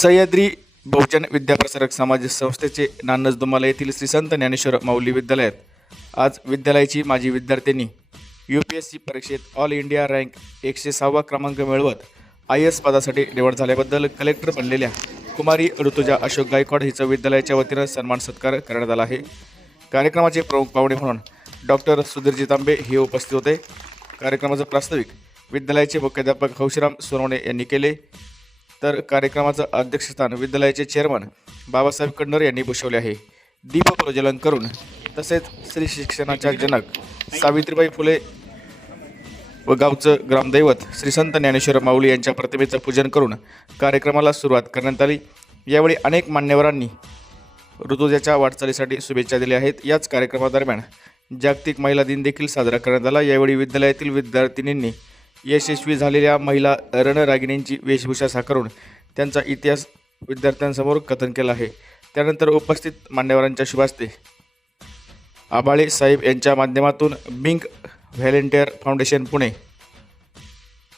सह्याद्री बहुजन विद्याप्रसारक समाज संस्थेचे नानज दुमाला येथील श्री संत ज्ञानेश्वर माऊली विद्यालयात आज विद्यालयाची माजी विद्यार्थ्यांनी UPSC परीक्षेत ऑल इंडिया रँक 106वा क्रमांक मिळवत IAS पदासाठी निवड झाल्याबद्दल कलेक्टर बनलेल्या कुमारी ऋतुजा अशोक गायकवाड हिचं विद्यालयाच्या वतीनं सन्मान सत्कार करण्यात आला आहे। कार्यक्रमाचे प्रमुख पाहुणे म्हणून डॉक्टर सुधीरजी तांबे हे उपस्थित होते। कार्यक्रमाचं प्रास्ताविक विद्यालयाचे मुख्याध्यापक हौशीराम सोनवणे यांनी केले, तर कार्यक्रमाचं अध्यक्षस्थान विद्यालयाचे चेअरमन बाबासाहेब कडनर यांनी भूषवले आहे। दीप प्रज्वलन करून तसेच श्री शिक्षणाच्या जनक सावित्रीबाई फुले व गावचं ग्रामदैवत श्री संत ज्ञानेश्वर माऊली यांच्या प्रतिमेचं पूजन करून कार्यक्रमाला सुरुवात करण्यात आली। यावेळी अनेक मान्यवरांनी ऋतुजाच्या वाटचालीसाठी शुभेच्छा दिल्या आहेत। याच कार्यक्रमादरम्यान जागतिक महिला दिन देखील साजरा करण्यात आला। यावेळी विद्यालयातील विद्यार्थिनींनी यशस्वी झालेल्या महिला रणरागिणींची वेशभूषा साकारून त्यांचा इतिहास विद्यार्थ्यांसमोर कथन केला आहे। त्यानंतर उपस्थित मान्यवरांच्या शुभास्ते आबाळे साहेब यांच्या माध्यमातून बिंग व्हॉलेंटियर फाउंडेशन पुणे,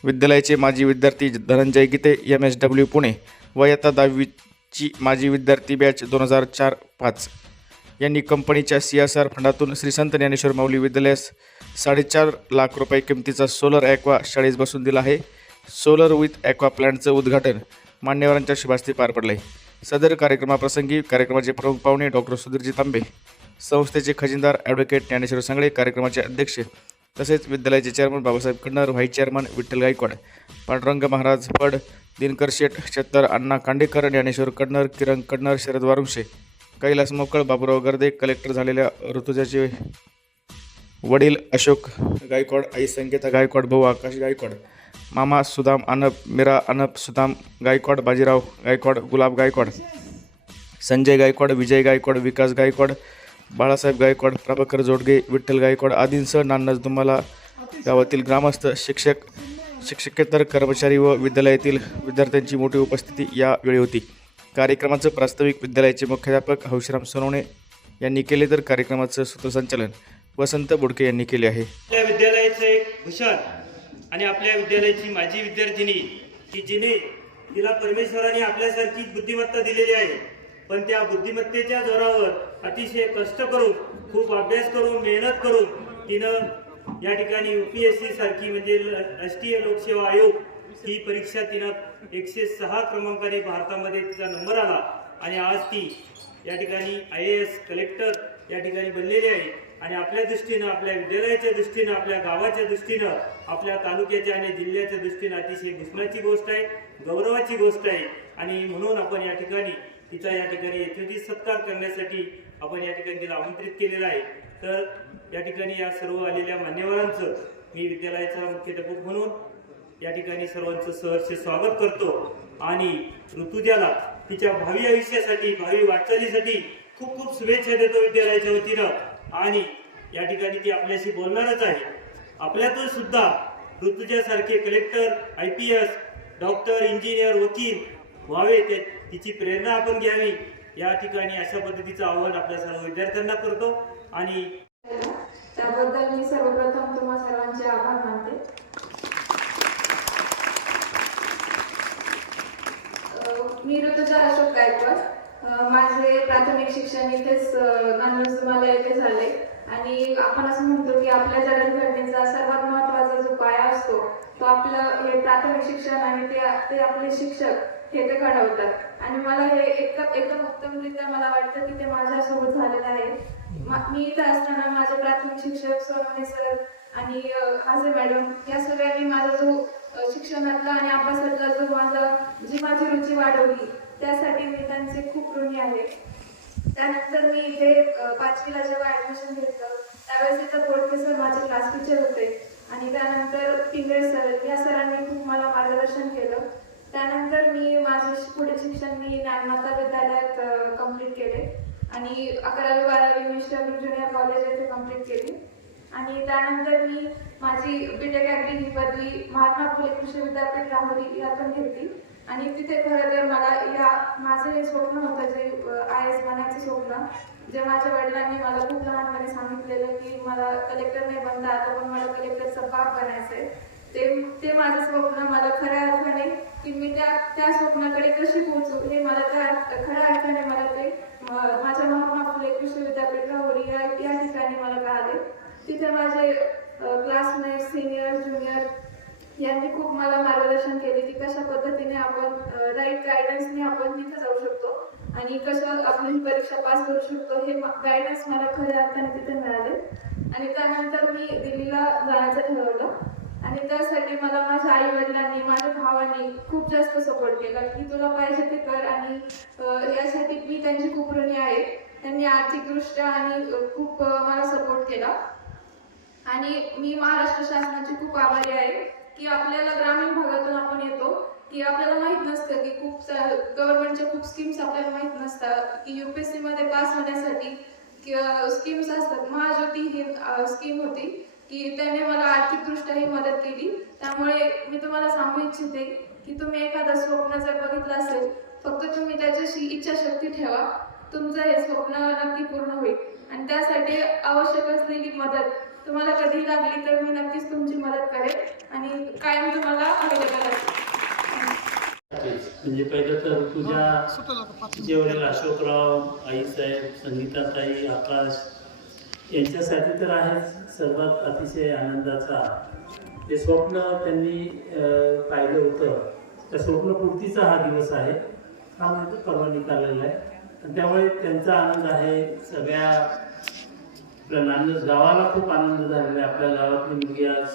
विद्यालयाचे माजी विद्यार्थी धनंजय गीते MSW पुणे व इयत्ता 10वीची माजी विद्यार्थी बॅच 2004-05 यांनी कंपनीच्या CSR फंडातून श्री संत ज्ञानेश्वर माऊली विद्यालयास 4.5 लाख रुपये किमतीचा सोलर ॲक्वा शाळेस बसून दिला आहे। सोलर विथ ॲक्वा प्लांटचं उद्घाटन मान्यवरांच्या शुभास्ते पार पडले। सदर कार्यक्रमाप्रसंगी कार्यक्रमाचे प्रमुख पाहुणे डॉक्टर सुधीरजी तांबे, संस्थेचे खजिनदार ॲडव्होकेट ज्ञानेश्वर सांगळे, कार्यक्रमाचे अध्यक्ष तसेच विद्यालयाचे chairman Babasaheb Kadnar, vice chairman Vitthal Gaikwad, Pandurang Maharaj Phad, Dinkar Sheth, Chhattar Anna Kandekar, Dnyaneshwar Kadnar, Kiran Kadnar, Sharad Warunshe, Kailas Mokal, Baburao गर्दे, कलेक्टर झालेल्या ऋतुजाचे वडील अशोक गायकवाड, आई संकेता गायकवाड, भाऊ आकाश गायकवाड, मामा सुदाम अनप, मीरा अनप, सुदाम गायकवाड, बाजीराव गायकवाड, गुलाब गायकवाड, संजय गायकवाड, विजय गायकवाड, विकास गायकवाड, बाळासाहेब गायकवाड, प्रभाकर जोडगे, विठ्ठल गायकवाड आदींसह नानज दुमाला गावातील ग्रामस्थ, शिक्षक, शिक्षकेतर कर्मचारी व विद्यालयातील विद्यार्थ्यांची मोठी उपस्थिती यावेळी होती। कार्यक्रमाचं प्रास्ताविक विद्यालयाचे मुख्याध्यापक हौशीराम सोनवणे यांनी केले, तर कार्यक्रमाचं सूत्रसंचालन वसंत बोडके यांनी केले आहे। आपल्या विद्यालयाचं एक भूषण आणि आपल्या विद्यालयाची माजी विद्यार्थिनी की जिने तिला परमेश्वराने आपल्यासारखी बुद्धिमत्ता दिलेली आहे, पण त्या बुद्धिमत्तेच्या जोरावर अतिशय कष्ट करून, खूप अभ्यास करून, मेहनत करून तिनं या ठिकाणी UPSC सारखी म्हणजे राष्ट्रीय लोकसेवा आयोग ही परीक्षा तिनं 106 क्रमांकाने भारतामध्ये तिचा नंबर आला आणि आज ती या ठिकाणी IAS कलेक्टर या ठिकाणी बनलेली आहे। आणि आपल्या दृष्टीनं, आपल्या विद्यालयाच्या दृष्टीनं, आपल्या गावाच्या दृष्टीनं, आपल्या तालुक्याच्या आणि जिल्ह्याच्या दृष्टीनं अतिशय भूषणाची गोष्ट आहे, गौरवाची गोष्ट आहे। आणि म्हणून आपण या ठिकाणी तिचा या ठिकाणी यथोचित सत्कार करण्यासाठी आपण या ठिकाणी तिला आमंत्रित केलेलं आहे। तर या ठिकाणी या सर्व आलेल्या मान्यवरांचं मी विद्यालयाचा मुख्याध्यापक म्हणून या ठिकाणी सर्वांचं सहर्ष स्वागत करतो आणि ऋतुजाला तिच्या भावी आयुष्यासाठी, भावी वाटचालीसाठी खूप खूप शुभेच्छा देतो विद्यालयाच्या वतीनं। आणि या ठिकाणी ती आपल्याशी बोलणारच आहे। आपल्यातून सुद्धा ऋतुजासारखे कलेक्टर, IPS, डॉक्टर, इंजिनियर, वकील व्हावे, तिची प्रेरणा आपण घ्यावी या ठिकाणी अशा पद्धतीचं आवाहन आपल्या सर्व विद्यार्थ्यांना करतो। आणि त्याबद्दल मी सर्वप्रथम तुम्हा सर्वांचे आभार मानते। मी ऋतुजा अशोक गायकवाड, माझे प्राथमिक शिक्षण इथेच नानज दुमाला येथे झाले आणि आपण असं म्हणतो की आपल्या जडणघडणीचा सर्वात महत्त्वाचा जो पाया असतो तो आपलं हे प्राथमिक शिक्षण आणि ते आपले शिक्षक हे ते घडवतात। आणि मला हे एकदम उत्तमरित्या मला वाटतं की ते माझ्यासोबत झालेलं आहे। मी इथं असताना माझे प्राथमिक शिक्षक सोनवणे सर आणि हाजे मॅडम या सगळ्यांनी माझा जो शिक्षणातला आणि अभ्यासातला जो माझी रुची वाढवली त्यासाठी मी त्यांचे खूप ऋणी आहे। त्यानंतर मी इथे 5वीला जेव्हा ॲडमिशन घेतलं त्यावेळेस इथं बोडके सर माझे क्लास टीचर होते आणि त्यानंतर पिंगळे सर या सरांनी खूप मला मार्गदर्शन केलं। त्यानंतर मी माझे पुढे शिक्षण मी ज्ञानमाता विद्यालयात कंप्लीट केले आणि 11वी 12वी मी श्रमिक ज्युनियर कॉलेज येथे कंप्लीट केली आणि त्यानंतर मी माझी BTech ॲग्री ही पदवी महात्मा फुले कृषी विद्यापीठ राहुरी यातून घेतली आणि तिथे खरं तर मला माझं हे स्वप्न होतं जे IAS बनायचं स्वप्न, जे माझ्या वडिलांनी मला खूप लहानपणी सांगितलेलं की मला कलेक्टर नाही बनता आता पण मला कलेक्टरचा बाप बनायचं आहे, ते माझं स्वप्न मला खऱ्या अर्थाने की मी त्या स्वप्नाकडे कशी पोहोचू हे मला खऱ्या अर्थाने मला ते माझ्या महात्मा फुले कृषी विद्यापीठ राहुरी या ठिकाणी मला कळाले. तिथे माझे क्लासमेट सिनियर ज्युनियर यांनी खूप मला मार्गदर्शन केले की कशा पद्धतीने आपण राईट गायडन्सने आपण तिथे जाऊ शकतो आणि कसं आपण ही परीक्षा पास करू शकतो हे गायडन्स मला खऱ्या अर्थाने तिथे मिळाले. आणि त्यानंतर मी दिल्लीला जायचं ठरवलं आणि त्यासाठी मला माझ्या आई वडिलांनी माझ्या भावांनी खूप जास्त सपोर्ट केला की तुला पाहिजे ते कर आणि यासाठी मी त्यांची खूप ऋणी आहे. त्यांनी आर्थिकदृष्ट्या आणि खूप मला सपोर्ट केला आणि मी महाराष्ट्र शासनाची खूप आभारी आहे की आपल्याला ग्रामीण भागातून आपण येतो की आपल्याला माहित नसतं की खूप गव्हर्नमेंटच्या खूप स्कीम्स आपल्याला माहित नसतात की UPSC मध्ये पास होण्यासाठी किंवा स्कीम्स असतात. महाज्योती ही स्कीम होती की त्याने मला आर्थिकदृष्ट्याही मदत केली. त्यामुळे मी तुम्हाला सांगू इच्छिते की तुम्ही एखादं स्वप्न जर बघितलं असेल फक्त तुम्ही त्याच्याशी इच्छाशक्ती ठेवा, तुमचं हे स्वप्न नक्की पूर्ण होईल. आणि त्यासाठी आवश्यक असलेली मदत तुम्हाला कधी लागली तर मी नक्कीच तुमची मदत करेन आणि कायम तुम्हाला अवेलेबल असेल. म्हणजे पहिलं तर तुझ्या जे वडील अशोकराव, आईसाहेब, संगीताताई, आकाश यांच्यासाठी तर आहे सर्वात अतिशय आनंदाचा ते स्वप्न त्यांनी पाहिलं होतं. त्या स्वप्नपूर्तीचा हा दिवस आहे, हा म्हणजे परवा निघालेला आहे. आणि त्यामुळे त्यांचा आनंद आहे. सगळ्या आपल्या नांदस गावाला खूप आनंद झालेला आहे. आपल्या गावातली मुलगी आज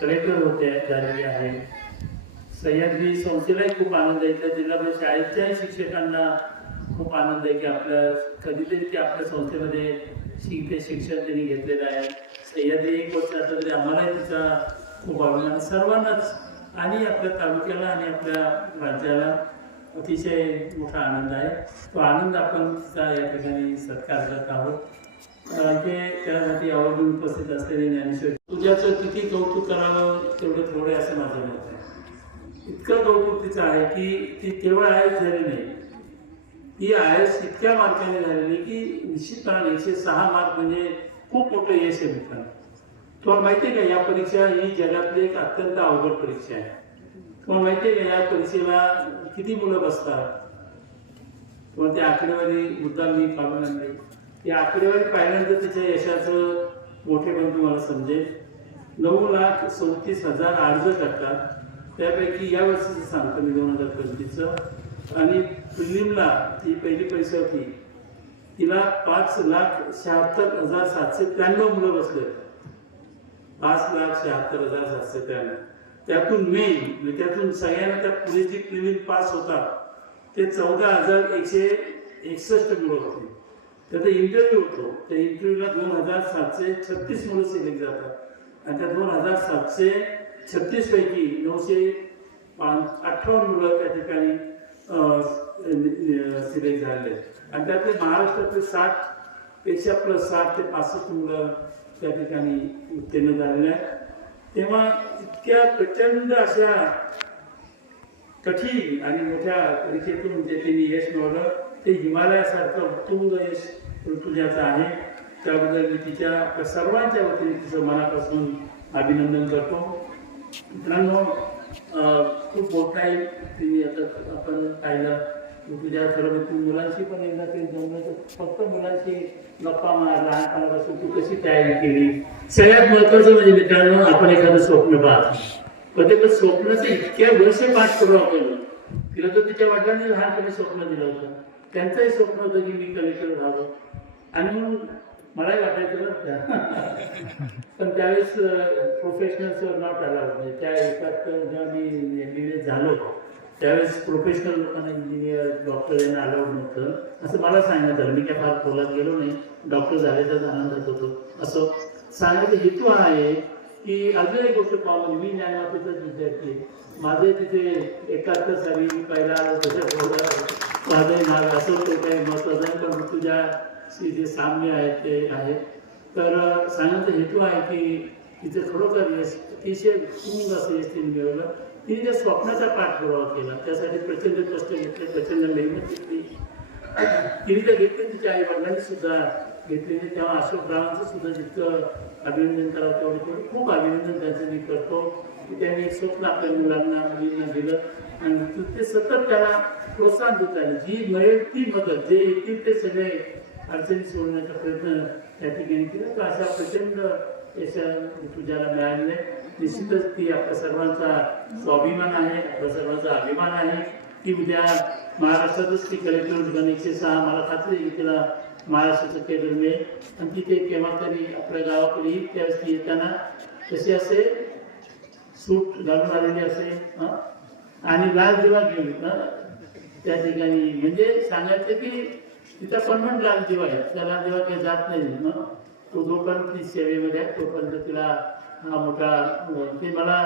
कलेक्टर झालेली आहे. सह्याद्री संस्थेलाही खूप आनंद आहे. त्या जिल्हा परिषद शाळेच्याही शिक्षकांना खूप आनंद आहे की आपल्या कधीतरी ते आपल्या संस्थेमध्ये शिक्षण त्यांनी घेतलेलं आहे. सह्याद्री 1 वर्ष असलं तरी आम्हालाही तिचा खूप अभिमान, सर्वांनाच आणि आपल्या तालुक्याला आणि आपल्या राज्याला अतिशय मोठा आनंद आहे. तो आनंद आपण तिचा या ठिकाणी सत्कार करत आहोत. ते त्यासाठी आवर्जून उपस्थित असलेले ज्ञानेश्वर, तुझ्याचं किती कौतुक करावं तेवढं थोडे असं माझं मत आहे. इतकं कौतुक तिचं आहे की ती केवळ आयएस झाली नाही, ती आयएस इतक्या मार्काने झालेली की निश्चितपणे 106 मार्क म्हणजे खूप मोठं यश आहे मित्रांनो. तुम्हाला माहिती आहे का, या परीक्षा ही जगातली एक अत्यंत अवघड परीक्षा आहे. तुम्हाला माहिती आहे का या परीक्षेला किती मुलं बसतात? तुम्हाला ती आकडेवारी मुद्दा मी काढून आणली. ती आकडेवारी पाहिल्यानंतर तिच्या यशाचं मोठेपण तुम्हाला समजेल. 9,37,000 अर्ज करतात. त्यापैकी या वर्षीचं सांगतो मी 2025चं. आणि प्रिलिमला ती पहिली परीक्षा होती, तिला 5,76,793 मुलं बसले. 5,76,793. त्यातून मेन त्यातून सगळ्यांना त्या पुढे जी प्रिलिम पास होतात ते 14,161 मुलं होती. त्याचा इंटरव्ह्यू होतो. त्या इंटरव्ह्यूला 2,736 मुलं सिलेक्ट जातात आणि त्या 2,736 पैकी 958 मुलं त्या ठिकाणी सिलेक्ट झाले. आणि त्यातले महाराष्ट्रातले 60 पेक्षा प्लस 60 ते 65 मुलं त्या ठिकाणी उत्तीर्ण झालेले आहेत. तेव्हा इतक्या प्रचंड अशा कठीण आणि मोठ्या परीक्षेतून जे त्यांनी यश मिळवलं ते हिमालयासारखं उत्तुंग यश ऋतुजाचं आहे. त्याबद्दल मी तिच्या सर्वांच्या वतीने तिचं मनापासून अभिनंदन करतो. मित्रांनो, खूप मोठा आहे ती. आता आपण पाहिलं तुझ्या सर्व मुलांशी पण एकदा ते जमलं तर फक्त मुलांशी गप्पा मार, लहानपणापासून तू कशी तयारी केली. सगळ्यात महत्वाचं म्हणजे मित्रांनो, आपण एखादं स्वप्न पाहतो पण ते स्वप्नाचं इतक्या वर्ष पाठ करू आपण. तिला तर तिच्या वडिलांनी लहानपणी स्वप्न दिलं होतं. त्यांचंही स्वप्न होतं की मी कलेक्टर झालो. आणि म्हणून मलाही वाटायचं बरं का पण त्यावेळेस प्रोफेशनल्सवर नॉट अलाउड. म्हणजे त्या एकात जेव्हा मी MBBS झालो त्यावेळेस प्रोफेशनल लोकांना इंजिनियर डॉक्टर यांना अलाउड नव्हतं असं मला सांगण्यात आलं. मी काय फार खोलात गेलो नाही, डॉक्टर झाल्याचाच आनंदात होतो. असं सांगण्याचा हेतू हा आहे की अजून एक गोष्ट पाहून मी ज्ञानवापीचाच विद्यार्थी. माझे तिथे 71 साली मी पहिला आलो तसं माझंही नाव असं तो काही महत्वाचं आहे. पण तुझ्या जे साम्य आहेत ते आहेत. तर सांगण्याचा हेतू आहे की तिचं खरोखर यश अतिशय उत्तुंग असं यश तिने मिळवलं. तिने त्या स्वप्नाचा पाठपुरावा केला, त्यासाठी प्रचंड कष्ट घेतले, प्रचंड मेहनत घेतली. तिने त्या घेतली. तिच्या आई वडिलांनी सुद्धा घेतलेले, तेव्हा अशोकरावांचं सुद्धा जितकं अभिनंदन करावं तेवढं खूप अभिनंदन त्यांचं मी करतो की त्यांनी एक स्वप्न आपल्या मुलांना मुलींना दिलं आणि ते सतत त्याला प्रोत्साहन देत राहिले. जी मिळेल ती मदत, जे येतील ते सगळे अडचणी सोडण्याचा प्रयत्न त्या ठिकाणी केला. तर अशा प्रचंड यश तुझ्याला मिळालेलं आहे. निश्चितच ती आपल्या सर्वांचा स्वाभिमान आहे, आपल्या सर्वांचा अभिमान आहे की उद्या महाराष्ट्रातच ती कलेक्टर ठिकाणी 106 मला खात्री आहे की तिला महाराष्ट्राचं केंद्र मिळेल आणि तिथे केव्हा तरी आपल्या गावाकडे येईल. त्यावेळेस ती येताना कशी असे सूट घालून आलेली असेल आणि लाल दिवा घेऊन त्या ठिकाणी, म्हणजे सांगायचं की तिचा परमनंट लाल दिवा आहे, त्या लाल दिवा काही जात नाही. तो जोपर्यंत ती सेवेमध्ये आहे तोपर्यंत तिला हा मोठा ते मला